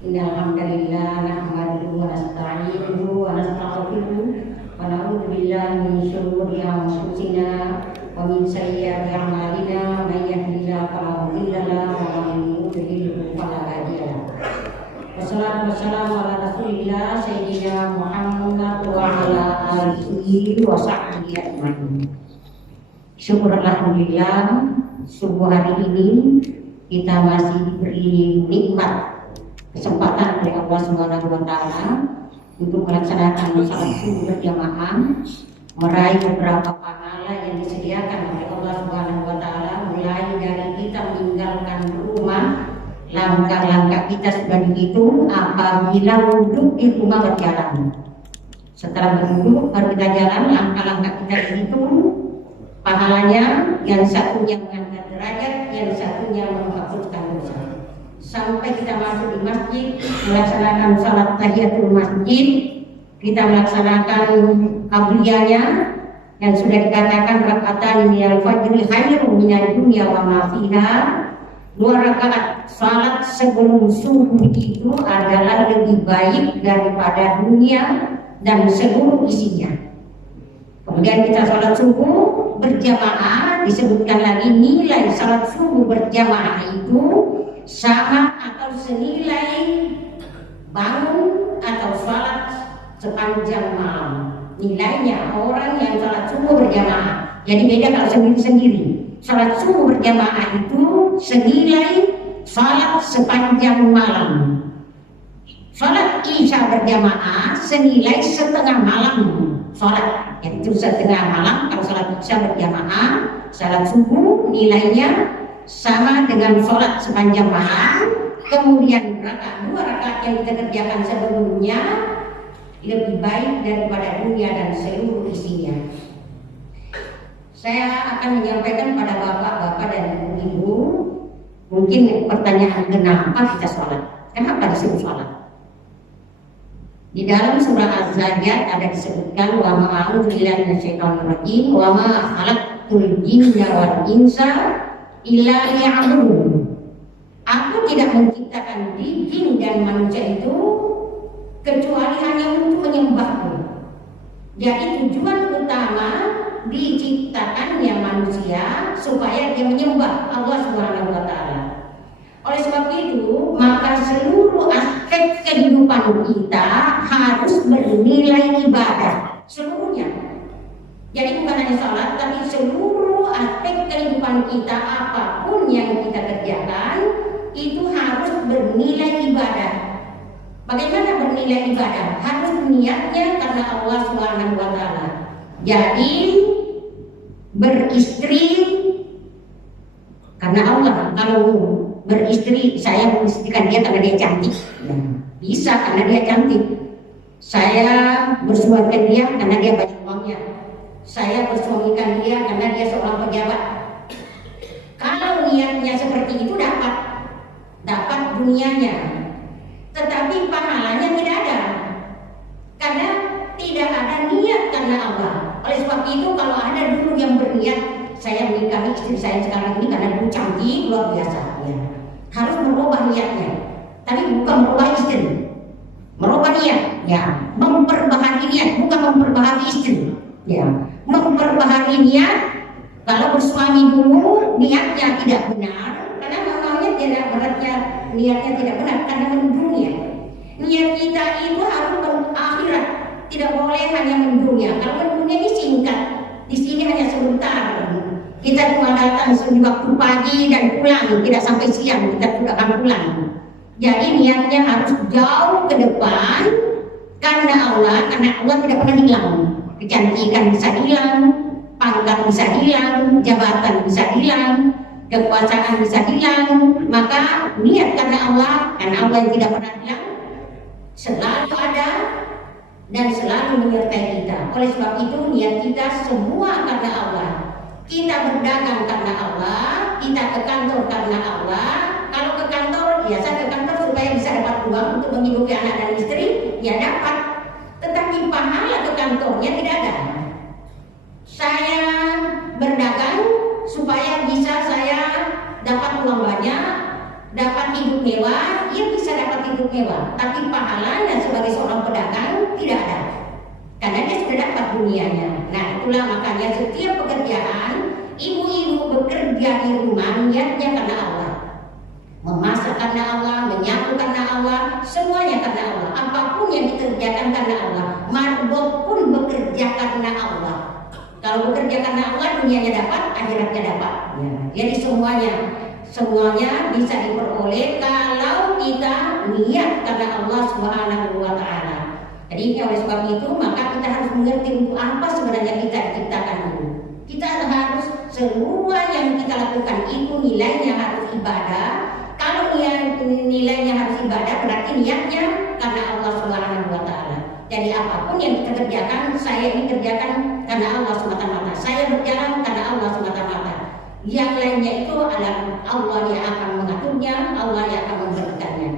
Innal hamdalillah nahmaduhu wa nasta'inuhu wa nastaghfiruh wa na'udzu billahi min shururi anfusina wa min sayyiati a'malina may yahdihillahu fala mudilla lahu wa man yudlil fala hadiya lahu. Wassalatu wassalamu ala Rasulillah sayyidina Muhammad wa ala alihi wa sahbihi ajmain. Syukur alhamdulillah, subuh hari ini kita masih diberi nikmat kesempatan oleh Allah Subhanahu wa taala untuk melaksanakan salat subuh berjamaah, meraih beberapa pahala yang disediakan oleh Allah Subhanahu wa taala, mulai dari kita meninggalkan rumah, langkah-langkah kita sudah dihitung apabila duduk di rumah berjalan. Setelah berduduk baru kita jalan, langkah-langkah kita dihitung, pahalanya yang satunya mengangkat derajat, yang satunya menghapuskan dosa. Sampai kita masuk di masjid, melaksanakan salat tahiyatul masjid, kita melaksanakan qabliyahnya yang sudah dikatakan rakatan minal fajri khairun minad dunya wa ma fiha. 2 rakaat salat sebelum subuh itu adalah lebih baik daripada dunia dan seluruh isinya. Kemudian kita salat subuh berjamaah, disebutkan lagi nilai salat subuh berjamaah itu sama atau senilai bangun atau salat sepanjang malam. Nilainya orang yang salat subuh berjamaah. Jadi beda kalau sendiri-sendiri. Salat subuh berjamaah itu senilai salat sepanjang malam. Salat isya berjamaah senilai setengah malam salat. Yaitu setengah malam kalau salat isya berjamaah. Salat subuh nilainya sama dengan sholat sepanjang malam. Kemudian 2 rakaat yang kita kerjakan sebelumnya lebih baik daripada dunia dan seluruh isinya. Saya akan menyampaikan pada bapak-bapak dan ibu, mungkin pertanyaan kenapa kita sholat, kenapa disebut sholat. Di dalam surah Az-Zariyat ada disebutkan wa ma a'udzu billahi minasyaitonir rajim wa ma khalaqtul jinna wal insa illa liya'budun. Aku tidak menciptakan jin dan manusia itu kecuali hanya untuk menyembahku. Jadi tujuan utama diciptakannya manusia supaya dia menyembah Allah Subhanahu wa taala. Oleh sebab itu, maka seluruh aspek kehidupan kita harus bernilai ibadah seluruhnya. Jadi bukan hanya sholat, tapi seluruh aspek kehidupan kita, apapun yang kita kerjakan itu harus bernilai ibadah. Bagaimana bernilai ibadah? Harus niatnya karena Allah Subhanahu wa taala. Jadi beristri karena Allah. Kalau beristri, saya mengistrikan dia karena dia cantik, ya, bisa karena dia cantik. Saya bersuamikan dia karena dia banyak uangnya. Saya bersuamikan dia karena dia seorang pejabat. Kalau niatnya seperti itu dapat dunianya, tetapi pahalanya tidak ada karena tidak ada niat karena Allah. Oleh sebab itu, kalau ada dulu yang berniat saya menikahi istri saya sekarang ini karena dulu cantik luar biasa, ya, harus merubah niatnya, tapi bukan merubah istri, merubah niat, ya, memperbaharui niat, bukan memperbaharui istri, ya, memperbaharui niat. Kalau bersuami dulu niatnya tidak benar, karena mamanya tidak beratnya, niatnya tidak benar karena mendunia. Niat kita itu harus akhirat, tidak boleh hanya mendunia. Kalau mendunia ini singkat, di sini hanya sebentar. Kita cuma datang di waktu pagi dan pulang, tidak sampai siang kita sudah akan pulang. Jadi niatnya harus jauh ke depan karena Allah tidak pernah hilang. Kecantikan bisa hilang, pangkat bisa hilang, jabatan bisa hilang, kekuasaan bisa hilang. Maka niat karena Allah yang tidak pernah hilang selalu ada dan selalu menyertai kita. Oleh sebab itu niat kita semua karena Allah. Kita berdagang karena Allah, kita ke kantor karena Allah. Kalau ke kantor, ya saya ke kantor supaya bisa dapat uang untuk menghidupi anak dan istri, ya dapat. Tetapi pahala ke kantornya tidak ada. Saya berdagang supaya bisa saya dapat uang banyak, dapat hidup mewah, ia bisa dapat hidup mewah, tapi pahalanya sebagai seorang pedagang tidak ada, karena dia sudah dapat dunianya. Nah itulah makanya setiap pekerjaan, ibu-ibu bekerja di rumah niatnya karena Allah, memasak karena Allah, menyapu karena Allah, semuanya karena Allah. Apapun yang dikerjakan karena Allah, marbot pun bekerja karena Allah. Kalau bekerja karena Allah, dunianya dapat, akhiratnya dapat. Ya. Jadi semuanya bisa diperoleh kalau kita niat karena Allah Subhanahu wa Ta'ala. Jadi oleh sebab itu maka kita harus mengerti untuk apa sebenarnya kita diciptakan itu. Kita harus semua yang kita lakukan itu nilainya harus ibadah. Kalau nilainya harus ibadah, berarti niatnya karena Allah Subhanahu wa Ta'ala. Jadi apapun yang kita kerjakan, saya ini kerjakan karena Allah semata-mata. Saya berjalan karena Allah semata-mata. Yang lainnya itu adalah Allah yang akan mengaturnya, Allah yang akan memberikannya.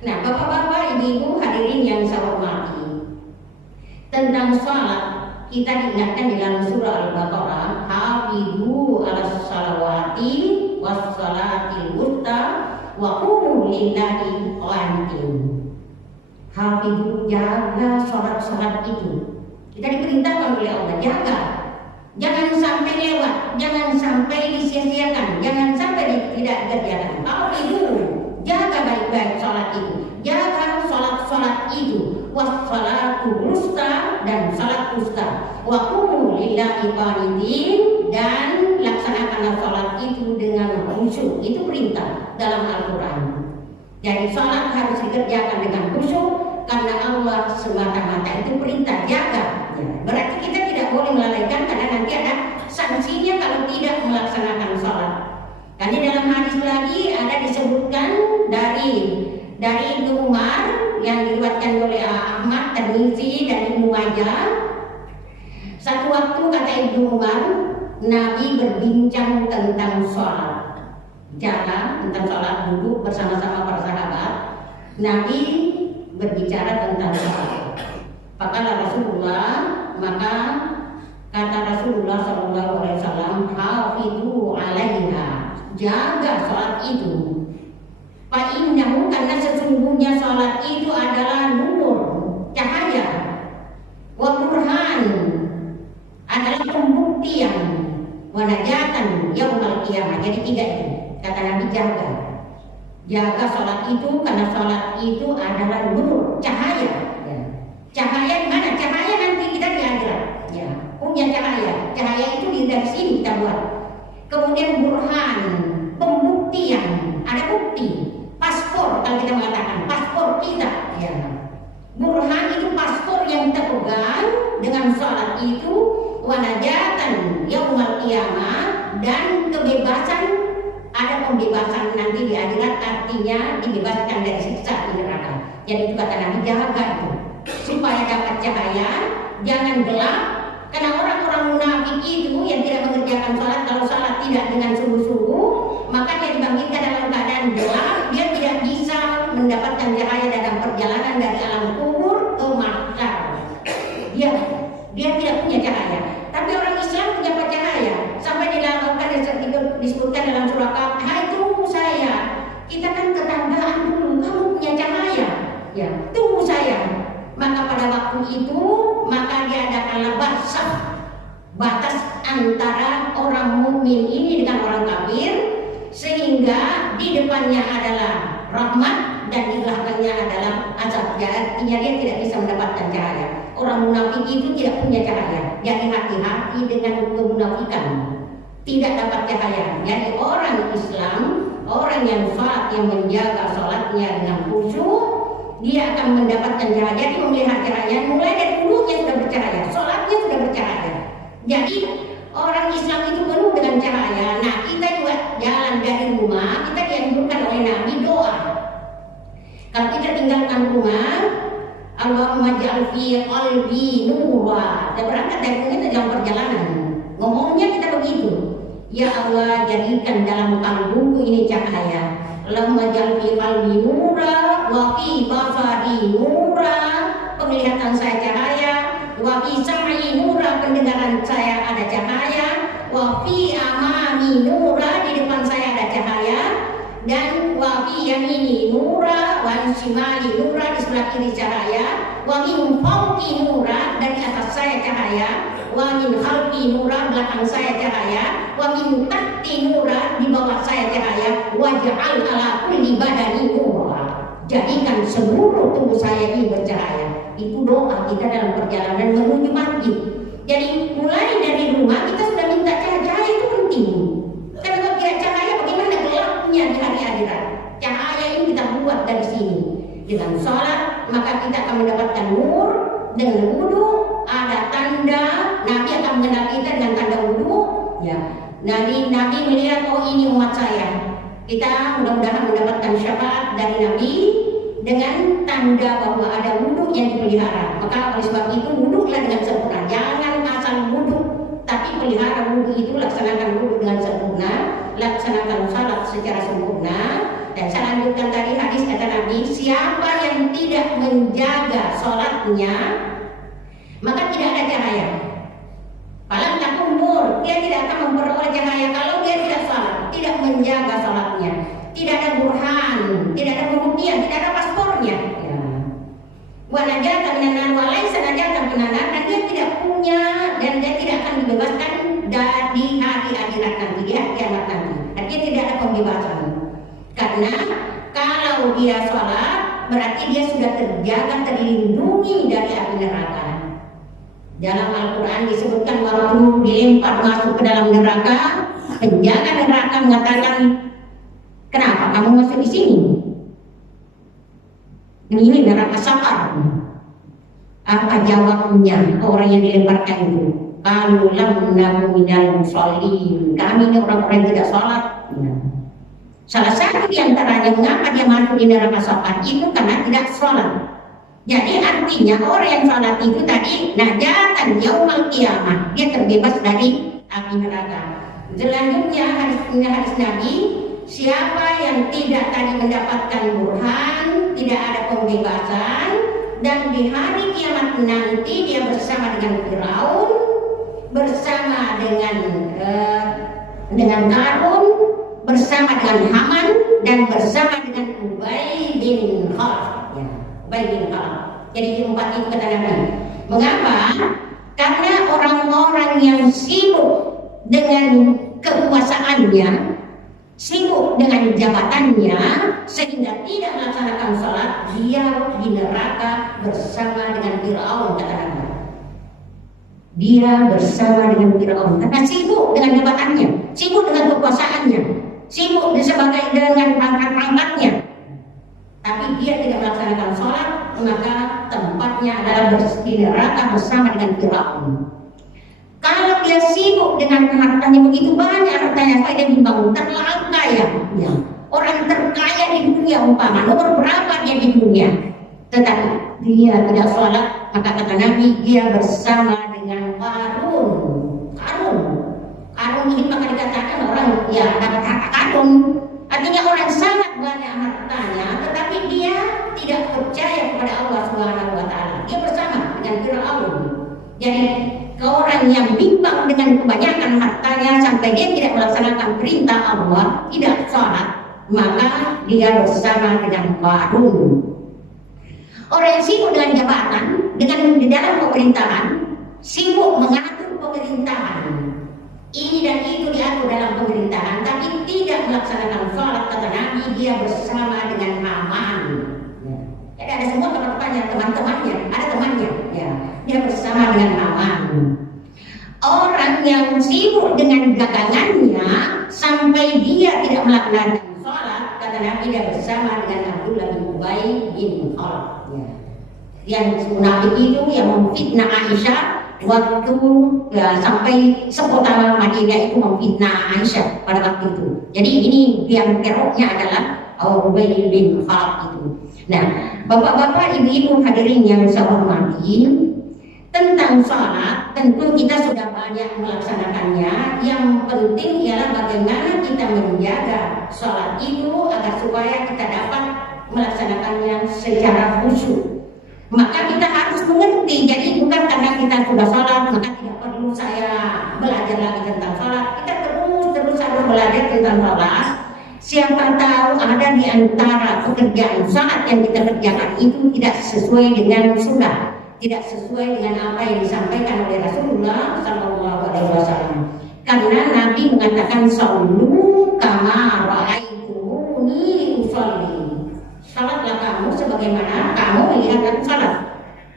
Nah, bapak-bapak, ibu-ibu, hadirin yang saya hormati, tentang salat kita diingatkan di dalam surah Al-Baqarah, hafizu 'alas salawati was salatil wusta wa qumu lillahi qanitin. Hafizu, jaga salat itu. Kita diperintahkan oleh Allah, jaga. Jangan sampai lewat, jangan sampai disia-siakan, jangan sampai tidak dikerjakan. Hafizu, jaga baik-baik salat itu. Jaga salat itu. Wassalatu wusta, dan salat wusta. Wa qumu lillahi qanitin, dan laksanakanlah salat itu dengan khusyuk. Itu perintah dalam Al-Quran. Jadi salat harus dikerjakan dengan khusyuk karena Allah semata-mata, itu perintah, jaga. Berarti kita tidak boleh melalaikan karena nanti ada sanksinya kalau tidak melaksanakan salat. Karena dalam hadis lagi ada disebutkan dari Ibnu Umar yang diriwayatkan oleh Ahmad, Tirmizi dan Ibnu Majah. Satu waktu kata Ibnu Umar, Nabi berbincang tentang salat. Bicara tentang salat, duduk bersama-sama para sahabat. Nabi berbicara tentang salat. Maka kata Rasulullah SAW, hafizu 'alaiha, jaga salat itu. Fa innahu, karena sesungguhnya salat itu adalah nur, cahaya, wa burhan, adalah pembuktian, wa najatan yaumil qiyamah. Jadi tiga itu kata Nabi, jaga salat itu, karena salat itu adalah nur, cahaya. Cahaya di mana? Cahaya nanti kita di akhirat. Ya, punya cahaya. Cahaya itu dari sini kita buat. Kemudian burhan, pembuktian, ada bukti. Paspor, kalau kita mengatakan paspor kita. Ya. Burhan itu paspor yang kita pegang dengan salat itu, wanajatan yaumil qiyamah, dan kebebasan, ada pembebasan nanti di akhirat, artinya dibebaskan dari siksa di neraka. Jadi itu kata Nabi, jaga itu supaya dapat cahaya, jangan gelap. Karena orang-orang munafik itu yang tidak mengerjakan salat, kalau salat tidak dengan sungguh-sungguh, maka dia dibangkitkan dalam keadaan gelap, dia tidak bisa mendapatkan cahaya dalam perjalanan dari alam kubur ke mahsyar. Dia tidak punya cahaya. Tapi orang Islam punya cahaya. Sampai disebutkan dalam surah Kahf, hai tunggu saya, kita kan tetanggaan dulu, kamu punya cahaya. Ya, tunggu saya. Maka pada waktu itu maka diadakanlah batas antara orang mukmin ini dengan orang kafir, sehingga di depannya adalah rahmat dan di belakangnya adalah azab. Artinya dia tidak bisa mendapatkan cahaya. Orang munafik itu tidak punya cahaya. Jadi hati-hati dengan kemunafikan, tidak dapat cahaya. Jadi orang Islam, orang yang salat, yang menjaga salatnya dengan khusyuk, dia akan mendapatkan cahaya. Jadi melihat cahaya, mulai dari mulutnya sudah bercahaya, sholatnya sudah bercahaya. Jadi orang Islam itu penuh dengan cahaya. Nah, kita juga jalan dari rumah, kita dianjurkan oleh Nabi doa. Kalau kita tinggalkan rumah, Allahumma ja'al fi qalbi nura. Kita berangkat dari rumah itu dalam perjalanan, ngomongnya kita begitu, ya Allah, jadikan dalam kalbuku ini cahaya. Allahumma ja'al fi qalbi nura wa fi basari nura, penglihatan saya cahaya, wa fi sam'i nura, pendengaran saya ada cahaya, wa fi amami nura, di depan saya ada cahaya, dan wa fi yamini nura wa an shimali nura, di sebelah kiri cahaya, wa min fawqi nura, dan di atas saya cahaya, wa min khalfi nura, belakang saya cahaya, wa min tahti nura, di bawah saya cahaya, waj'al ala kulli badani nura, jadikan seluruh tubuh saya ini bercahaya. Itu doa kita dalam perjalanan menuju masjid. Jadi mulai dari rumah kita sudah minta cahaya itu penting. Karena kalau tidak cahaya, bagaimana gelapnya di hari akhirat? Cahaya ini kita buat dari sini. Dengan sholat maka kita akan mendapatkan nur. Dengan wudu ada tanda, Nabi akan mengenal kita dengan tanda wudu. Ya, Nabi melihat, oh ini umat saya. Kita mudah-mudahan mendapatkan syafaat dari Nabi dengan tanda bahwa ada wudhu yang dipelihara. Maka oleh sebab itu wudhulah dengan sempurna. Jangan asal wudhu, tapi pelihara wudhu itu, laksanakan wudhu dengan sempurna, laksanakan salat secara sempurna. Dan saya lanjutkan tadi hadis kata Nabi, siapa yang tidak menjaga salatnya maka tidak ada cahaya. Falam takun nur, dia tidak akan memperoleh cahaya kalau dia tidak salat, tidak menjaga salatnya. Tidak ada burhan, tidak ada pembuktian, tidak ada paspornya. Wanajatan minan nar, walai sanajatan minan nar, dan dia tidak punya dan dia tidak akan dibebaskan dari hari akhirat nanti, di hari kiamat nanti. Dan dia tidak ada pembebasan. Karena kalau dia sholat berarti dia sudah terjaga, terlindungi dari api neraka. Dalam Al-Quran disebutkan waktu dilempar masuk ke dalam neraka, penjaga neraka mengatakan, kenapa kamu masuk di sini? Ini neraka Saqar. Apa jawabnya orang yang dilemparkan itu? Qalu lam naku minal musallin. Kami ini orang-orang yang tidak sholat. Salah satu di antaranya mengapa dia masuk di neraka Saqar itu karena tidak sholat. Jadi artinya orang yang sholat itu tadi najatan yaumul qiyamah, dia terbebas dari api neraka. Selanjutnya hadis Nabi, siapa yang tidak tadi mendapatkan burhan, tidak ada pembebasan, dan di hari kiamat nanti dia bersama dengan Firaun, bersama dengan Qarun, bersama dengan Haman, dan bersama dengan Ubay bin Khalaf. Ya, Ubay bin Khalaf. Jadi empat itu kata Nabi. Mengapa? Karena orang-orang yang sibuk dengan kekuasaannya, sibuk dengan jabatannya, sehingga tidak melaksanakan sholat, dia di neraka bersama dengan Firaun, kata Nabi. Dia bersama dengan Firaun karena sibuk dengan jabatannya, sibuk dengan kekuasaannya, sibuk sebagai dengan pangkat-pangkatnya. Tapi dia tidak melaksanakan sholat, maka tempatnya adalah di neraka bersama dengan Firaun. Kalau dia sibuk dengan hartanya, begitu banyak hartanya, saya bimbang terlalu kaya. Ya. Orang terkaya di dunia umpama, nomor berapa dia di dunia, tetapi dia tidak sholat, maka kata Nabi dia bersama dengan Qarun. Qarun ini maka dikatakan orang ya dapat harta karun, artinya orang sangat banyak hartanya, tetapi dia tidak percaya kepada Allah Subhanahu Wa Taala. Dia bersama dengan Firaun. Jadi orang yang bimbang dengan kebanyakan hartanya sampai dia tidak melaksanakan perintah Allah, tidak sholat, maka dia bersama dengan Qarun. Orang yang sibuk dengan jabatan, dengan di dalam pemerintahan, sibuk mengatur pemerintahan, ini dan itu diatur dalam pemerintahan, tapi tidak melaksanakan sholat, kata Nabi dia bersama dengan Haman. Jadi ada semua teman-temannya, ada temannya, ya. Dia bersama dengan Haman. Orang yang sibuk dengan dagangannya sampai dia tidak melaksanakan sholat, kata Nabi dia bersama dengan Abdullah bin Ubay bin Khalaf. Ya. Yang munafik itu yang memfitnah Aisyah waktu ya, sampai sekota Madinah itu memfitnah Aisyah pada waktu itu. Jadi ini yang teroknya adalah Ubay bin Khalaf itu. Nah, bapak-bapak, ibu-ibu hadirin yang saya hormati, tentang sholat tentu kita sudah banyak melaksanakannya. Yang penting ialah bagaimana kita menjaga sholat itu agar supaya kita dapat melaksanakannya secara khusyuk. Maka kita harus mengerti, jadi bukan karena kita sudah sholat maka tidak perlu saya belajar lagi tentang sholat. Kita terus harus belajar tentang sholat Siapa tahu ada di antara pekerjaan saat yang kita kerjakan itu tidak sesuai dengan sunnah, tidak sesuai dengan apa yang disampaikan oleh Rasulullah SAW. Karena Nabi mengatakan sallu kama ra'aitumuni usolli. Salatlah kamu sebagaimana kamu melihat aku salat.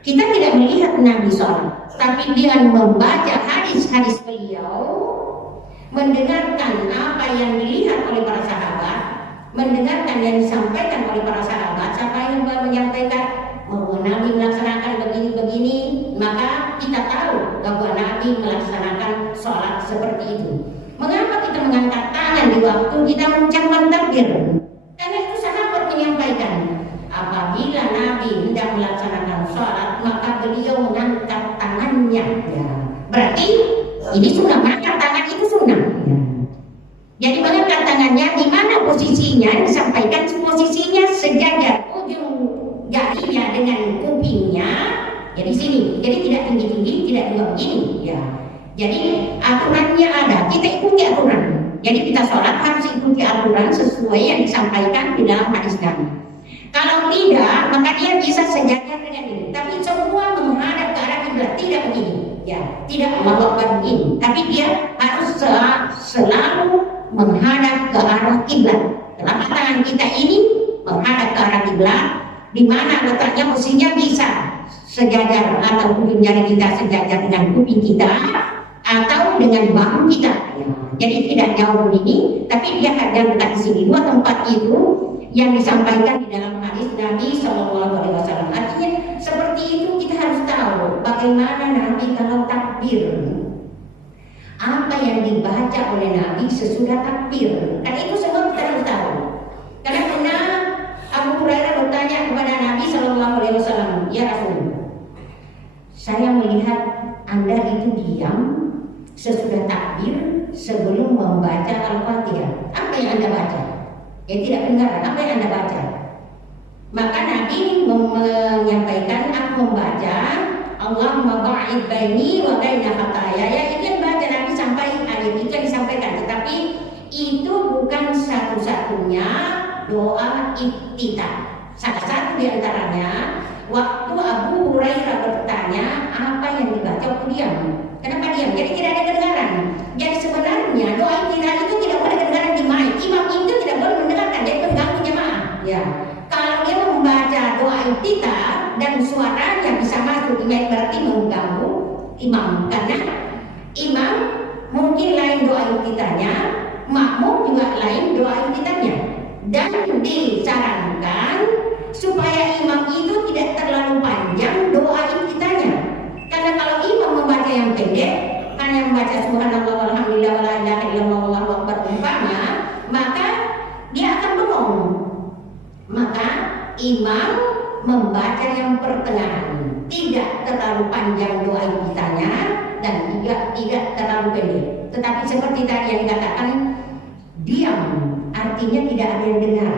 Kita tidak melihat Nabi salat, tapi dengan membaca hadis-hadis beliau, mendengarkan apa yang dilihat oleh para sahabat, mendengarkan yang disampaikan oleh para sahabat, siapa yang menyampaikan bahwa Nabi melaksanakan begini-begini, maka kita tahu bahwa Nabi melaksanakan sholat seperti itu. Mengapa kita mengangkat tangan di waktu kita mengucapkan takbir? Karena itu sahabat menyampaikan, apabila Nabi hendak melaksanakan sholat, maka beliau mengangkat tangannya. Ya. Berarti ini sunnah, mengangkat tangan itu sunnah. Jadi mengangkat tangannya di mana posisinya? Disampaikan posisinya sejajar ujung jarinya dengan kupingnya, ya di sini. Jadi tidak tinggi-tinggi, tidak juga begini. Ya. Jadi aturannya ada, kita ikuti aturan. Jadi kita sholat harus ikuti aturan sesuai yang disampaikan di dalam hadis Nabi. Kalau tidak, maka dia bisa sejajar dengan ini. Tapi semua menghadap ke arah kiblat, tidak begini. Ya, tidak melakukan begini. Tapi dia harus selalu menghadap ke arah kiblat. Telapak tangan kita ini menghadap ke arah kiblat, di mana letaknya mestinya bisa sejajar atau ujung jari kita sejajar dengan kuping kita atau dengan bahu kita. Ya. Jadi tidak jauh ini, tapi dia hanya letak di sini. Dua tempat itu yang disampaikan di dalam hadis Nabi SAW. Artinya seperti itu kita harus tahu bagaimana Nabi kalau takbir. Apa yang dibaca oleh Nabi sesudah takbir. Dan itu semua kita harus tahu. Karena pernah Abu Hurairah bertanya kepada Nabi SAW, ya Rasul, saya melihat Anda itu diam sesudah takbir sebelum membaca Al-Fatihah. Apa yang Anda baca? Ya tidak benar. Apa yang Anda baca? Maka Nabi menyampaikan, aku membaca Allahumma ba'id baini wa baina khataaya. Itu yang baca Nabi sampai ayat itu yang disampaikan. Tetapi itu bukan satu-satunya doa iftitah. Salah satu di antaranya waktu Abu Hurairah bertanya apa yang dibaca waktu diam. Kenapa diam? Jadi tidak ada kedengaran. Jadi sebenarnya doa iftitah itu tidak boleh kedengaran di mic. Imam itu tidak boleh mendengarkan, jadi mengganggu jemaah. Ya. Kalau dia membaca doa iftitah dan suaranya bisa masuk di mic, berarti mengganggu imam. Karena imam mungkin lain doa iftitahnya, makmum juga lain doa iftitahnya. Dan disarankan supaya imam itu tidak terlalu panjang doa iftitahnya. Karena kalau imam membaca yang pendek, hanya membaca subhanallah walhamdulillah wala ilaha illallah wallahu akbar umpamanya, maka dia akan bengong. Maka imam membaca yang pertengahan, tidak terlalu panjang doa iftitahnya dan tidak terlalu pendek. Tetapi seperti tadi yang dikatakan, diam artinya tidak ada yang dengar,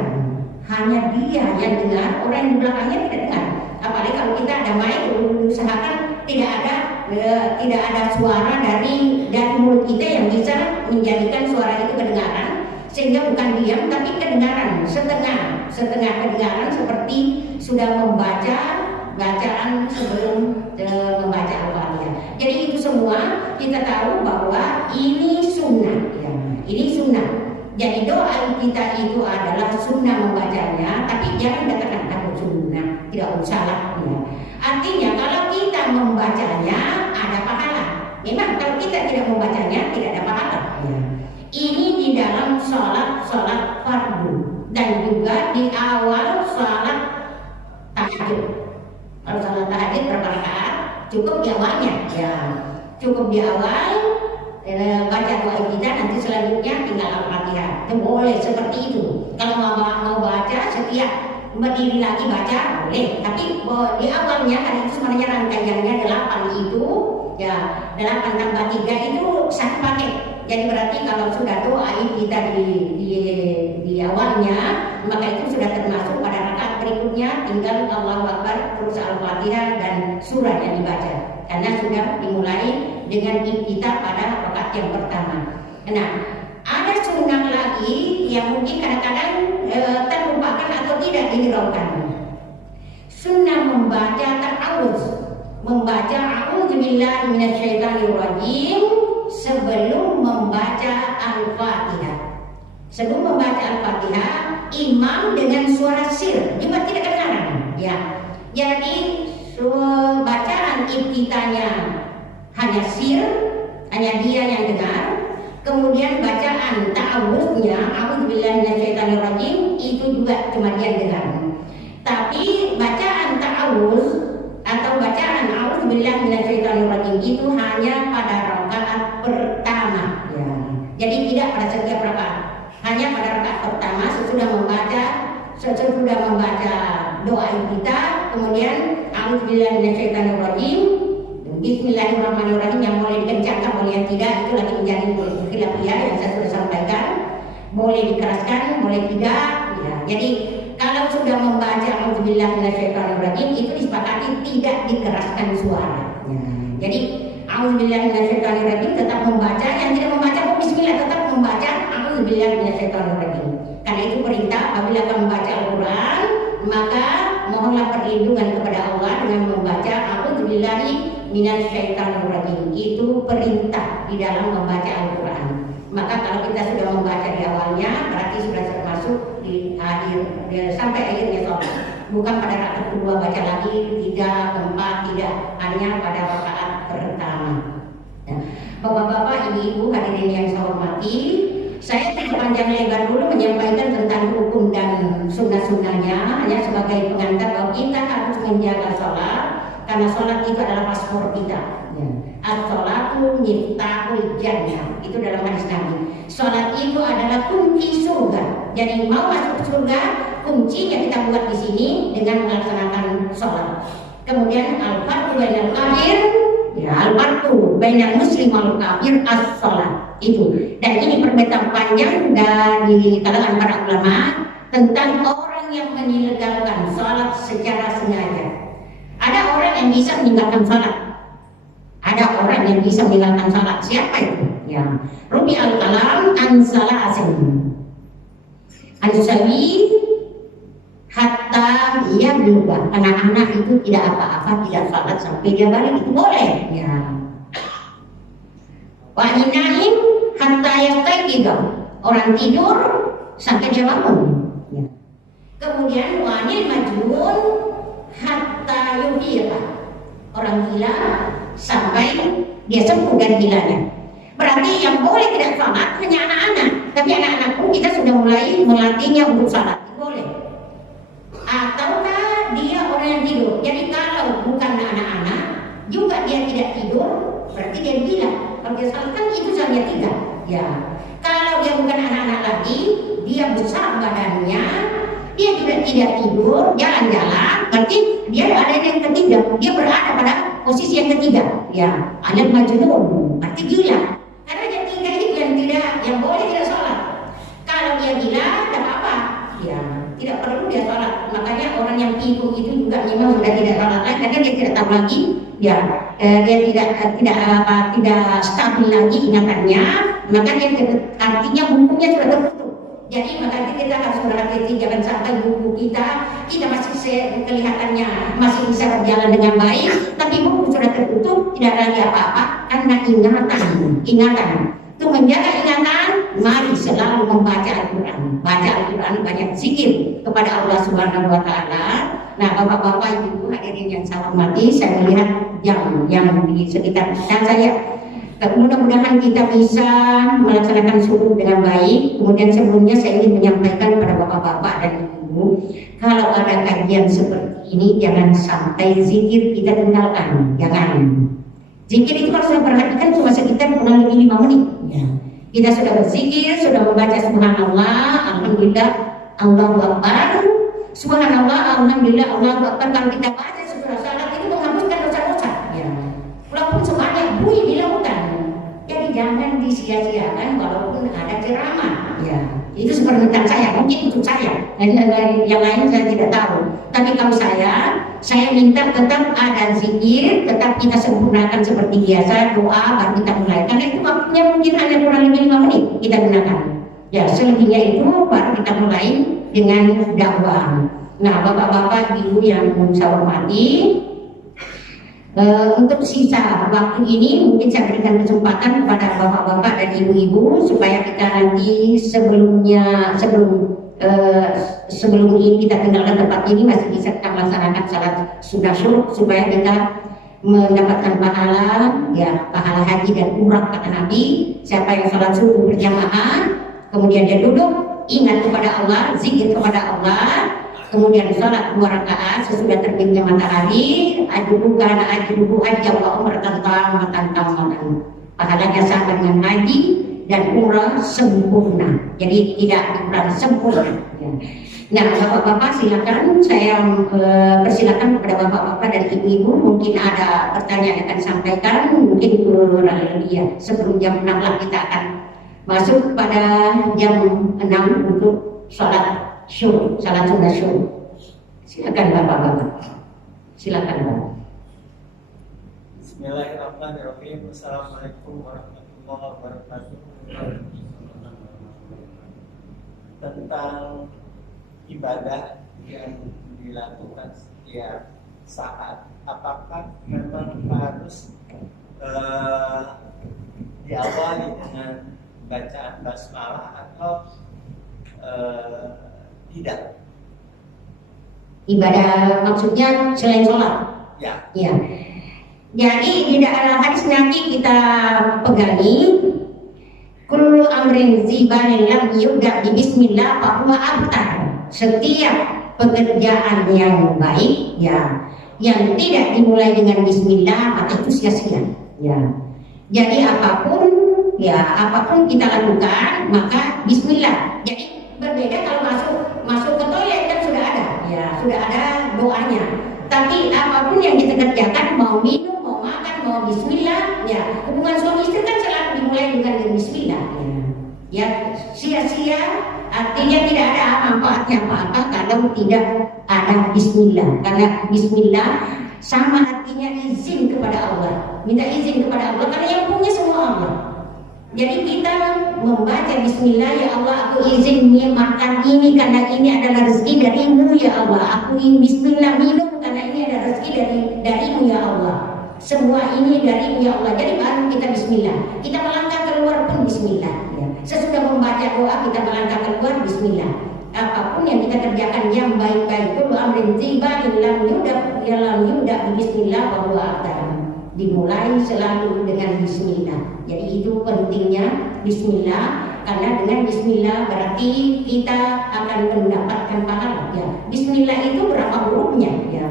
hanya dia yang dengar, orang yang di belakangnya tidak dengar. Apalagi kalau kita ada mic, usahakan tidak ada suara dari mulut kita yang bisa menjadikan suara itu kedengaran, sehingga bukan diam tapi kedengaran setengah kedengaran seperti sudah membaca bacaan sebelum membaca Al-Fatihah. Jadi itu semua kita tahu bahwa ini sunnah, ya. Ini sunnah. Jadi doa kita itu adalah sunnah membacanya, tapi jangan katakan aku sunnah, tidak usah lah. Ya. Artinya kalau kita membacanya ada pahala. Memang kalau kita tidak membacanya tidak ada pahala. Ya. Ini di dalam sholat fardu dan juga di awal sholat tahajud. Kalau sholat tahajud berapa rakaat? Cukup di awalnya. Ya. Cukup di awal. Baca doa kita, nanti selanjutnya tinggal Al-Fatihah. Itu boleh seperti itu. Kalau mau baca setiap berdiri lagi baca boleh. Tapi di awalnya kan itu sebenarnya rangkaiannya 8 itu, ya 8 tambah 3 itu satu paket. Jadi berarti kalau sudah doa kita di awalnya, maka itu sudah termasuk pada rakaat berikutnya tinggal Allahu Akbar terus Al-Fatihah dan surah yang dibaca. Karena sudah dimulai dengan kita pada rakaat yang pertama. Nah, ada sunnah lagi lagi yang mungkin kadang-kadang terlupakan atau tidak dihiraukan. Sunnah membaca ta'awudz, membaca a'udzubillahi minasyaitonirrajim sebelum membaca Al-Fatihah. Sebelum membaca Al-Fatihah, imam dengan suara sir, juga tidak kedengaran. Ya, jadi bacaan iftitahnya hanya sir, hanya dia yang dengar. Kemudian bacaan ta'awudznya, a'udzubillahi minasyaitonirrajim, itu juga cuma dia dengar. Tapi bacaan ta'awudz atau bacaan a'udzubillahi minasyaitonirrajim itu hanya pada rakaat pertama. Ya. Jadi tidak pada setiap rakaat, hanya pada rakaat pertama sesudah membaca doa kita, kemudian a'udzubillahi minasyaitonirrajim, bismillahirrahmanirrahim yang boleh dikencangkan, boleh yang tidak, itu lagi menjadi khilafiyah yang saya sudah sampaikan. Boleh dikeraskan, boleh tidak. Ya. Jadi kalau sudah membaca a'udzubillahi minasyaitonirrajim itu disepakati tidak dikeraskan suara. Ya. Jadi a'udzubillahi minasyaitonirrajim tetap membaca, yang tidak membaca pun bismillah tetap membaca a'udzubillahi minasyaitonirrajim. Karena itu perintah apabila kamu membaca Al-Qur'an, maka mohonlah perlindungan kepada Allah dengan membaca a'udzubillahi minasyaitonirrajim. Itu perintah di dalam membaca Al-Qur'an. Maka kalau kita sudah membaca di awalnya, berarti sudah termasuk di akhir sampai akhirnya sholat. Bukan pada rakaat kedua baca lagi, tiga, keempat, tidak, hanya pada rakaat pertama. Nah, Bapak-bapak, ibu-ibu hadirin yang saya hormati, saya tidak panjang lebar dulu menyampaikan tentang hukum dan sunnah-sunnahnya, hanya sebagai pengantar bahwa kita harus menjaga sholat, karena sholat itu adalah paspor kita. As-sholatu miftahul jannah, itu dalam hadis Nabi. Sholat itu adalah kunci surga. Jadi mau masuk surga, kuncinya kita buat di sini dengan melaksanakan sholat. Kemudian al-farqu bainal kafir, ya, al-farqu bainal muslim wal kafir as-sholat itu. Dan ini perbedaan panjang dari kalangan para ulama tentang orang yang meninggalkan sholat secara sengaja. Ada orang yang bisa meninggalkan sholat. Ada orang yang bisa meninggalkan sholat. Siapa itu? Ya, Rubi al-Kalam an-Salasin an-Sawi hatta ia berubah. Anak-anak itu tidak apa-apa, tidak sholat sampai dia balik, itu boleh. Ya. Wahinain hatta yastayqiza, orang tidur sampai dia bangun. Ya. Kemudian wanil majnun hatta yufiqa, orang gila sampai dia sembuh dari gilanya. Berarti yang boleh tidak sholat hanya anak-anak. Tapi anak-anak pun kita sudah mulai melatihnya untuk sholat, boleh. Ataukah dia orang yang tidur. Jadi kalau bukan anak-anak juga dia tidak tidur, berarti dia gila. Kalau dia sholat kan itu hanya 3. Ya. Kalau dia bukan anak-anak lagi, dia besar badannya, dia juga tidak tidur, jalan-jalan, berarti dia ada yang ketiga, dia berada pada posisi yang ketiga. Ya, alat majnun, berarti gila. Karena yang 3 itu yang tidak, yang boleh tidak sholat. Kalau dia gila, tidak apa-apa. Ya, tidak perlu dia sholat. Makanya orang yang pikun itu juga memang sudah tidak sholat lagi, karena dia tidak tahu lagi. Ya, dia tidak stabil lagi ingatannya. Maka dia artinya bukunya sudah tertutup. Jadi makanya kita harus berhati-hati, jangan sampai buku kita masih kelihatannya masih bisa berjalan dengan baik, tapi buku sudah tertutup, tidak lagi apa-apa karena ingatan. Untuk menjaga ingatan, mari selalu membaca Al-Quran. Baca Al-Quran, banyak zikir kepada Allah Subhanahu Wa Taala. Nah, bapak-bapak, ibu hadirin yang saya hormati, saya melihat jam yang di sekitar saya. Mudah-mudahan kita bisa melaksanakan subuh dengan baik. Kemudian sebelumnya saya ingin menyampaikan kepada bapak-bapak dan ibu, kalau ada kajian seperti ini jangan sampai zikir kita tinggalkan. Jangan. Zikir itu kalau saya perhatikan cuma sekitar kurang lebih 5 menit. Ya. Kita sudah berzikir, sudah membaca subhanallah, alhamdulillah, Allahu Akbar. Subhanallah, alhamdulillah, Allahu Akbar. Kalau kita baca surah salat itu menghapuskan dosa-dosa. Ya. Walaupun semuanya bunyi dilakukan. Jadi jangan disia-siakan walaupun ada ceramah. Ya, itu seperti saya, mungkin untuk saya. Yang lain saya tidak tahu. Tapi kalau saya minta tetap ada zikir, tetap kita sempurnakan seperti biasa, doa baru kita mulai. Karena itu waktunya mungkin hanya kurang lebih 5 menit kita gunakan. Ya, selebihnya itu baru kita mulai dengan dakwah. Nah, bapak-bapak ibu yang saya hormati, untuk sisa waktu ini mungkin saya berikan kesempatan kepada bapak-bapak dan ibu-ibu supaya kita nanti sebelum ini kita tinggalkan tempat ini masih bisa kita melaksanakan salat sunnah syukur supaya kita mendapatkan pahala, ya pahala haji dan umrah kata Nabi. Siapa yang salat subuh berjamaah, kemudian dia duduk ingat kepada Allah, zikir kepada Allah, kemudian salat 2 rakaat sesudah terbitnya matahari, ajubu haji wa umratan tamatan. Pahalanya sama dengan haji dan umrah sempurna. Jadi tidak dikurang sempurna. Ya. Nah, bapak-bapak silakan, saya persilakan kepada bapak-bapak dan ibu-ibu, mungkin ada pertanyaan yang akan disampaikan, mungkin kurang lebih sebelum jam 6 lah kita akan masuk pada jam 6 untuk salat sunnah syukur. Silakan bapak-bapak. Silakan bapak. Bismillahirrahmanirrahim. Assalamualaikum warahmatullahi wabarakatuh. Tentang ibadah yang dilakukan setiap saat, apakah memang harus diawali dengan bacaan basmalah atau tidak? Ibadah maksudnya selain sholat? Ya. Ya. Jadi di dalam hadis Nabi kita pegangi, kullu amrin zibalin lam yubda bi bismillah fa huwa abtar. Setiap pekerjaan yang baik, ya, yang tidak dimulai dengan bismillah maka itu sia-sia. Ya. Jadi apapun kita lakukan maka bismillah. Jadi berbeda kalau masuk ke toilet kan sudah ada, ya, sudah ada doanya. Tapi apapun yang kita kerjakan, mau minum, mau makan, mau bismillah, ya, hubungan suami istri kan selalu dimulai dengan bismillah. Ya, sia-sia artinya tidak ada manfaatnya apa-apa kalau tidak ada bismillah. Karena bismillah sama artinya izin kepada Allah, minta izin kepada Allah, karena yang punya semua Allah. Jadi kita membaca bismillah, ya Allah aku izin makan ini karena ini adalah rezeki darimu ya Allah. Aku ingin bismillah minum karena ini adalah rezeki darimu ya Allah. Semua ini darimu ya Allah. Jadi baru kita bismillah. Kita melangkah keluar pun bismillah. Ya. Sesudah membaca doa kita melangkah keluar bismillah. Apapun yang kita kerjakan yang baik-baik, kullu amrin tiba lam yuda bismillah wa huwa abtar. Dimulai selalu dengan bismillah. Jadi itu pentingnya bismillah, karena dengan bismillah berarti kita akan mendapatkan pahala. Ya. Bismillah itu berapa hurufnya? Ya.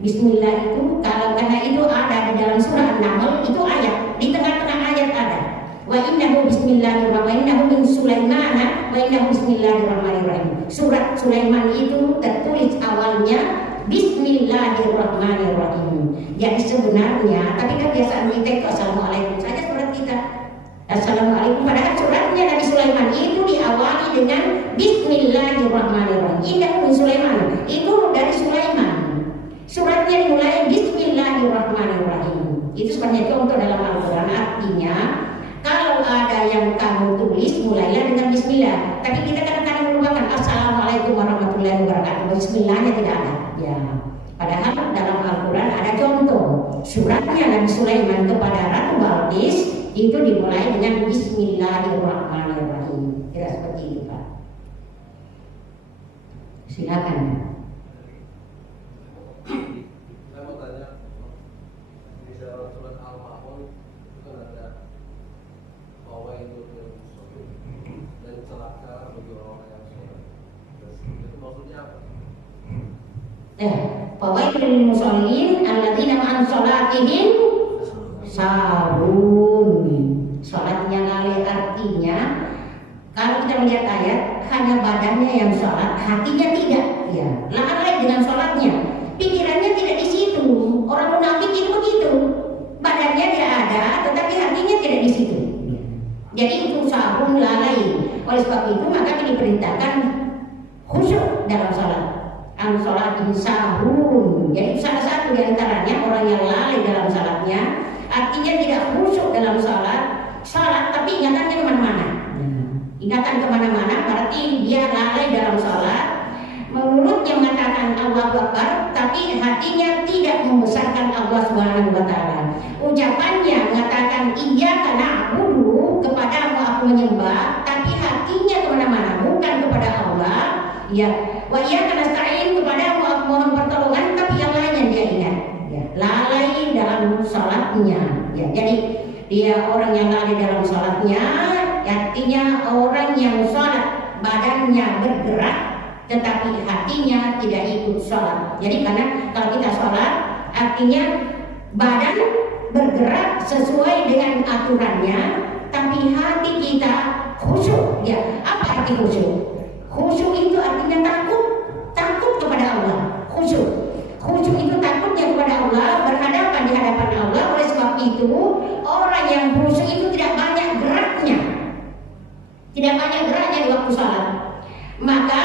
Bismillah itu karena itu ada di dalam surah An-Nahl, itu ayat, di tengah-tengah ayat ada. Wa innahu bismillahirrahmanirrahim, wa innahu min Sulaiman, wa innahu bismillahirrahmanirrahim. Surat Sulaiman itu tertulis awalnya Bismillahirrahmanirrahim. Jadi sebenarnya, tapi kan biasaan kita itu Assalamualaikum saja surat kita. Assalamualaikum, padahal suratnya Nabi Sulaiman itu diawali dengan Bismillahirrahmanirrahim. Indah min Sulaiman, itu dari Sulaiman. Suratnya dimulai Bismillahirrahmanirrahim. Itu sebenarnya contoh dalam Al-Quran. Artinya, kalau ada yang kamu tulis, mulailah dengan Bismillah. Tapi kita kadang-kadang melupakan Assalamualaikum warahmatullahi wabarakatuh. Bismillahnya tidak ada. Ya, padahal dalam Al-Quran ada contoh suratnya Nabi Sulaiman kepada Ratu Balqis itu dimulai dengan Bismillahirrahmanirrahim. Tidak seperti itu, Pak. Silakan. Saya mau tanya, di dalam surat Al-Ma'un itu kan ada bahwa itu dan celaka bagi orang yang sholat. Itu maksudnya apa? Fawailul musallin alladzina an sholatihim sahun. Sholatnya lalai artinya kalau kita melihat ayat hanya badannya yang sholat, hatinya tidak. Ya, lalai dengan sholatnya, pikirannya tidak di situ. Orang munafik itu begitu, badannya tidak ada, tetapi hatinya tidak di situ. Jadi itu sahun, lalai. Oleh sebab itu maka diperintahkan khusyuk dalam sholat. An sholatin sahun. Jadi salah satu di antaranya orang yang lalai dalam sholatnya, artinya tidak khusyuk dalam sholat tapi ingatannya kemana-mana. ingatan kemana-mana, berarti dia lalai dalam sholat. Mulutnya mengatakan Allahu Akbar, tapi hatinya tidak membesarkan Allah Subhanahu wa Ta'ala. Ucapannya mengatakan iyyaka na'budu, kepadamu aku menyembah, tapi hatinya kemana-mana, bukan kepada Allah. Ya, wa iyyaka nasta'in, kepadamu aku mohon pertolongan, tapi yang lain yang dia ingat. Ya, lalai dalam sholatnya. Ya, jadi dia orang yang lalai dalam sholatnya, artinya orang yang sholat badannya bergerak, tetapi hatinya tidak ikut sholat. Jadi karena kalau kita sholat, artinya badan bergerak sesuai dengan aturannya, tapi hati kita khusyuk. Ya, apa arti khusyuk? Khusyuk itu artinya takut kepada Allah. Khusyuk itu takutnya kepada Allah, berhadapan di hadapan Allah. Oleh sebab itu, orang yang khusyuk itu tidak banyak geraknya di waktu sholat. Maka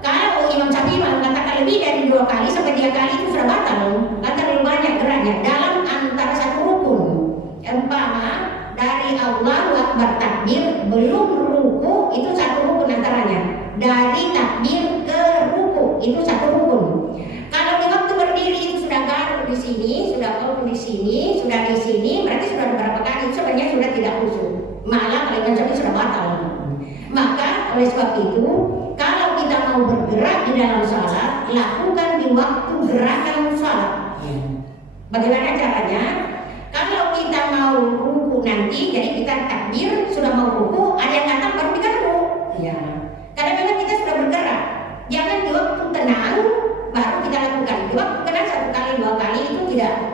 kalau Imam Syafi'i mengatakan lebih dari 2 kali sampai 3 kali itu sudah batal, kan terlalu banyak geraknya dalam antara satu rukun. Umpama dari Allahu Akbar takbir belum ruku, itu satu rukun antaranya. Dari takbir ke ruku itu satu rukun. Kalau di waktu berdiri itu sudah garuk di sini, sudah di sini, sudah di sini, berarti sudah beberapa kali, itu sebenarnya sudah tidak khusyuk. Malah kalau Imam Syafi'i sudah batal. Maka oleh sebab itu, kalau kita mau bergerak di dalam sholat, lakukan di waktu gerakan sholat. Bagaimana caranya? Kalau kita mau ruku nanti, jadi kita takbir, sudah mau ruku, ada yang datang baru kita ruku. Ya. Kadang-kadang kita sudah bergerak. Jangan di waktu tenang baru kita lakukan. Di waktu tenang 1 kali, 2 kali itu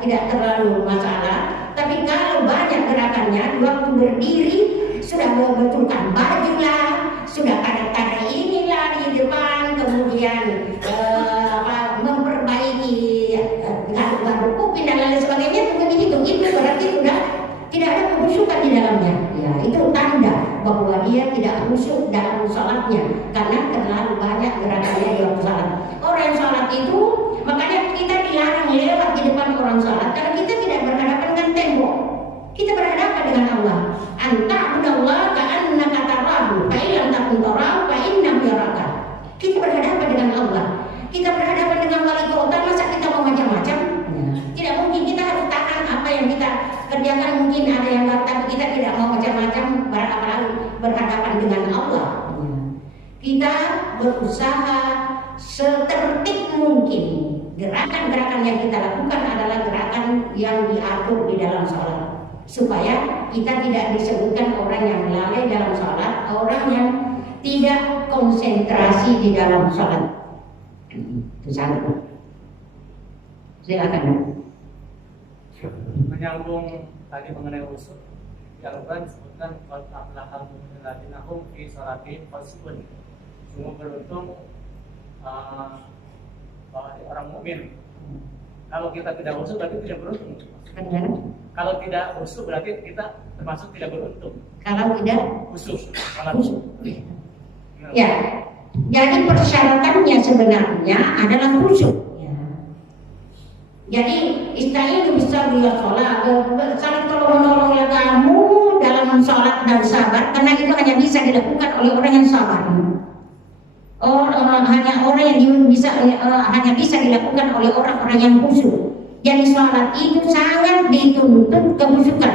tidak terlalu masalah. Tapi kalau banyak gerakannya, di waktu berdiri sudah membetulkan baju lah, sudah tanda-tanda inilah di depan, kemudian memperbaiki garuk-garuk kuping dan lain sebagainya, kemudian itu berarti sudah tidak ada kekhusyukan di dalamnya. Ya, itu tanda bahwa dia tidak khusyuk dalam sholatnya karena terlalu banyak gerakannya di waktu sholat. Orang yang sholat itu, makanya kita dilarang lewat di depan orang sholat karena kita tidak berhadapan dengan tembok. Kita berhadapan dengan Allah. Anta'budallah ka'annaka tarahu, fa illam takun tarahu fa innahu yaraka. Kita berhadapan dengan Allah. Kita berhadapan dengan wali kota, masa kita mau macam-macam? Tidak mungkin. Kita harus tahan apa yang kita kerjakan. Mungkin ada yang tapi kita tidak mau macam-macam, apalagi berhadapan dengan Allah. Kita berusaha setertib mungkin. Gerakan-gerakan yang kita lakukan adalah gerakan yang diatur di dalam sholat, supaya kita tidak disebutkan orang yang lalai dalam sholat, orang yang tidak konsentrasi di dalam sholat. Itu satu. Silakan. Menyambung tadi mengenai usul, yang Al-Quran disebutkan qad aflahal mu'minun alladzina hum fi shalatihim khashi'un. Sungguh beruntung orang mukmin. Kalau kita tidak khusyuk berarti tidak beruntung. Kalau tidak khusyuk berarti kita termasuk tidak beruntung. Kalau tidak khusyuk. Ya. Jadi persyaratannya sebenarnya adalah khusyuk. Ya. Jadi istaizu bisa bila sholat, saling tolong-menolong ya kamu dalam sholat dan sabar, karena itu hanya bisa dilakukan oleh orang yang sabar. Hanya orang yang hanya bisa dilakukan oleh orang-orang yang khusyuk. Jadi sholat itu sangat dituntut kekhusyukan.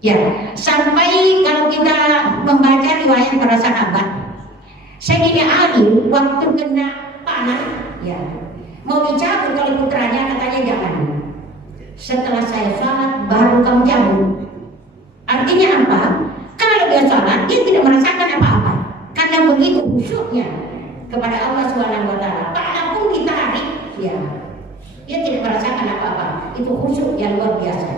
Ya, sampai kalau kita membaca riwayat para sahabat, Sayyidina Ali waktu kena panah, ya, mau dicabut oleh putranya, katanya jangan. Setelah saya sholat baru kamu cabut. Artinya apa? Kalau dia sholat dia tidak merasakan apa-apa, karena begitu khusyuknya kepada Allah Subhanahu wa Ta'ala. Padahal ditarik, ya, dia tidak merasakan apa-apa. Itu khusyuk yang luar biasa.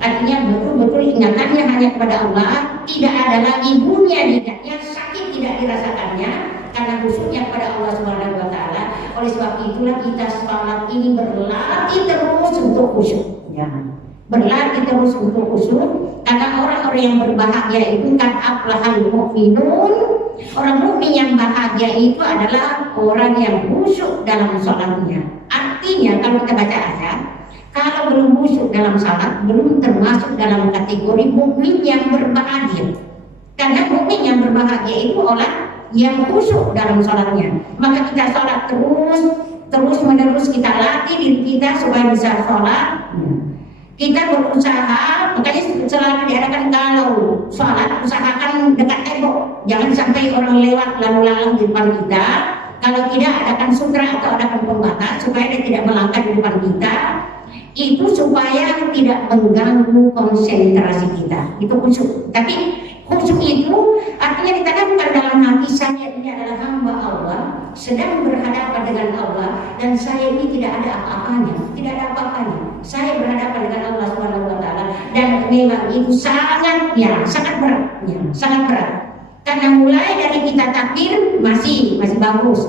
Artinya betul-betul ingatannya hanya kepada Allah, tidak ada lagi bunyi lidahnya, sakit tidak dirasakannya, karena khusyuknya kepada Allah Subhanahu wa Ta'ala. Oleh sebab itulah kita sholat ini berlatih terus untuk khusyuk, ya. Berlatih terus untuk khusyuk, karena orang-orang yang berbahagia itu kan aflahal mu'minun. Orang mukmin yang bahagia itu adalah orang yang khusyuk dalam sholatnya. Artinya kalau kita baca ayat, kalau belum khusyuk dalam sholat, belum termasuk dalam kategori mukmin yang berbahagia. Karena mukmin yang berbahagia itu orang yang khusyuk dalam sholatnya. Maka kita sholat terus menerus, kita latih diri kita supaya bisa sholat. Kita berusaha, makanya selalu diadakan kalau sholat usahakan dekat tembok, jangan sampai orang lewat lalu lalang di depan kita. Kalau tidak, adakan sutra atau adakan pembatas supaya dia tidak melangkah di depan kita. Itu supaya tidak mengganggu konsentrasi kita. Itu khusyuk. Tapi khusyuk itu artinya ditanamkan dalam hati, saya ini adalah hamba Allah, sedang berhadapan dengan Allah, dan saya ini tidak ada apa-apanya, tidak ada apa-apanya. Saya berhadapan dengan Allah Subhanahu wa taala, dan memang itu sangat berat. Karena mulai dari kita takbir masih bagus.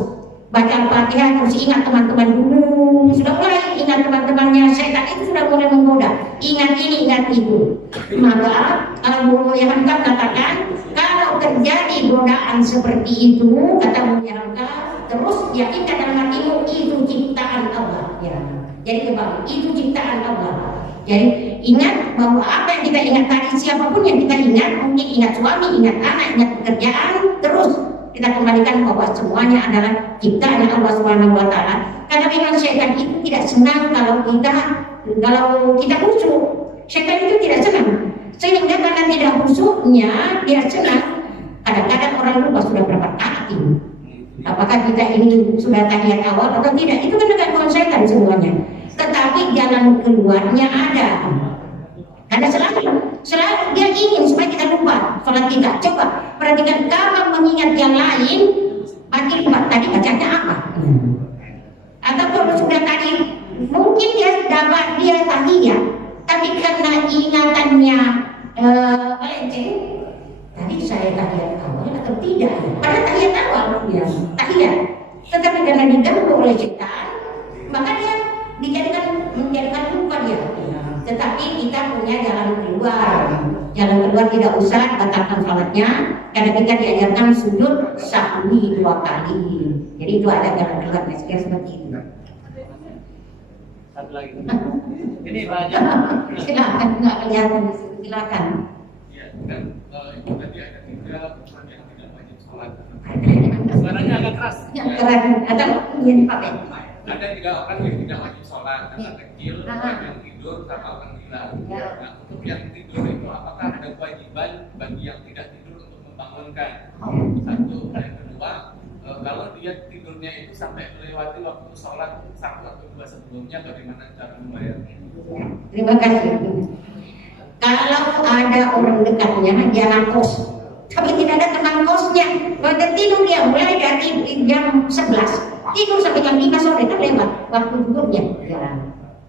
Baca Al-Fatihah terus ingat teman-teman dulu, sudah mulai ingat teman-temannya, setan itu sudah mulai menggoda, ingat ini, ingat itu. Maka Abu Hamka katakan, kalau terjadi godaan seperti itu, kata Abu Hamka, terus yakinkan dalam hatimu itu ciptaan Allah. Ya. Jadi kembali, itu ciptaan Allah. Jadi ingat bahwa apa yang kita ingat tadi, siapapun yang kita ingat, mungkin ingat suami, ingat anak, ingat pekerjaan, terus kita kembalikan bahwa semuanya adalah ciptaan Allah Subhanahu wa taala. Karena memang syaitan itu tidak senang kalau kita khusyuk. Syaitan itu tidak senang. Sehingga karena tidak khusyuknya dia senang. Kadang-kadang orang lupa sudah berapa kali. Apakah kita ini sudah tahiyat awal atau tidak? Itu kan dengan syaitan semuanya. Tetapi jalan keluarnya ada. Karena selalu dia ingin supaya kita lupa sholat kita. Coba perhatikan, kalau mengingat yang lain makin lupa tadi bacanya apa. Atau kalau sudah tadi mungkin dia tahiyat, tapi karena ingatannya melenceng, tadi saya tahiyat awal atau tidak? Padahal tahiyat awal ya, tahiyat. Tetapi karena diganggu oleh setan, maka dia menjadikan lupa dia. Tetapi kita punya jalan keluar. Jalan keluar tidak usah batalkan sholatnya, karena kita diajarkan sujud sahwi 2 kali. Jadi itu ada jalan keluar, sekiranya seperti itu. Satu lagi. Ini banyak. Silakan, nggak kelihatan di sini. Silakan. Iya, kan itu tadi ada 3 orang yang tidak wajib sholat. Suaranya agak keras. Yang keren atau yang dipakai? Ada 3 orang yang tidak wajib sholat, anak kecil, orang yang tidur, sama orang gila. Nah, untuk yang tidur itu apakah ada kewajiban bagi yang tidak tidur untuk membangunkan? Satu, yang kedua, kalau dia tidurnya itu sampai melewati waktu sholat 1 atau 2 sebelumnya, bagaimana cara membayarnya? Terima kasih. Kalau ada orang dekatnya, jangan kos. Tapi tidak ada teman kosnya. Kalau tertidur dia mulai dari jam 11. Tidur sampai jam 5 sore kan lewat waktu tidurnya.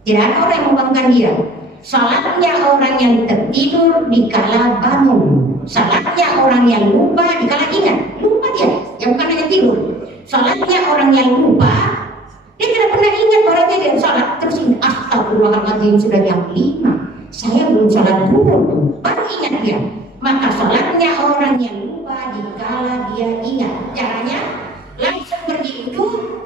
Tidak ada orang yang membangunkan dia. Salatnya orang yang tertidur dikala bangun. Salatnya orang yang lupa dikala ingat. Lupa dia, yang bukan hanya tidur. Salatnya orang yang lupa, dia tidak pernah ingat bahwa dia salat. Terus ingat, astagfirullahaladzim, sudah jam 5. Saya belum salat zuhur, baru ingat dia. Maka salatnya orang yang lupa dikala dia ingat. Caranya langsung berdiri,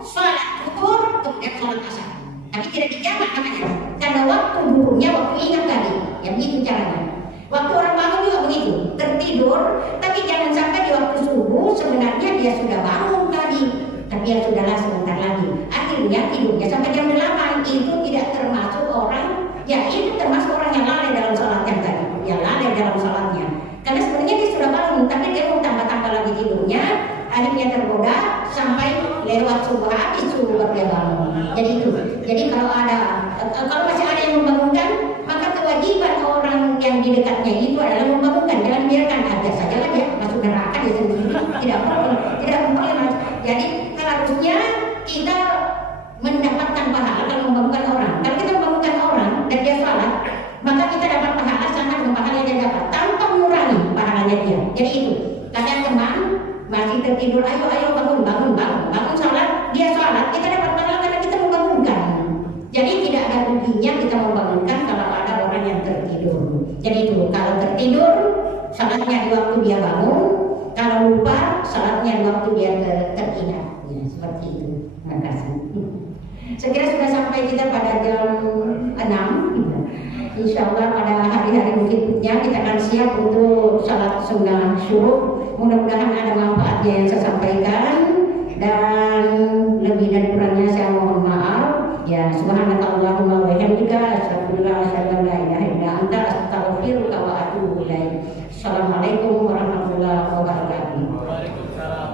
salat zuhur, kemudian salat asar. Tapi tidak dijamak namanya, karena waktu zuhurnya waktu ingat tadi. Yang itu caranya. Waktu orang bangun juga begitu, tertidur, tapi jangan sampai di waktu subuh sebenarnya dia sudah bangun tadi, tapi ya sudahlah sebentar lagi. Akhirnya tidurnya sampai jam 8. Itu tidak termasuk orang, ya itu termasuk orang yang lalai dalam sholatnya tadi. Ya lalai dalam sholatnya. Karena sebenarnya dia sudah bangun, tapi dia mau tambah-tambah lagi tidurnya, akhirnya tergoda sampai lewat subuh, habis subuh baru dia bangun. Jadi itu. Jadi kalau masih ada yang membangunkan, maka kewajiban orang yang di dekatnya itu adalah membangunkan. Jangan biarkan ada saja lah dia masuk neraka dia sendiri. Tidak boleh. Jadi harusnya kita mendapatkan pahala kalau membangunkan orang. Kalau kita membangunkan orang dan dia salat, maka kita dapat pahala sama dengan pahala yang dia dapat tanpa mengurangi pahalanya dia. Jadi itu. Kadang teman masih tertidur, ayo bangun salat, dia salat, kita dapat pahala karena kita membangunkan. Jadi tidak ada ruginya kita membangunkan kalau ada orang yang tertidur. Jadi itu, kalau tertidur salatnya di waktu dia bangun, kalau lupa salatnya di waktu dia teringat. Ya, seperti itu. Terima kasih. Saya kira sudah sampai kita pada jam 6. Insya Allah pada hari-hari berikutnya kita akan siap untuk salat sunnah syuruk. Mudah-mudahan ada manfaatnya yang saya sampaikan, dan lebih dan kurangnya saya mohon maaf. Ya, subhanakallahumma wa bihamdika asyhadu an la ilaha illa anta astaghfiruka wa atubu ilaik. Assalamualaikum warahmatullahi wabarakatuh. Waalaikumsalam.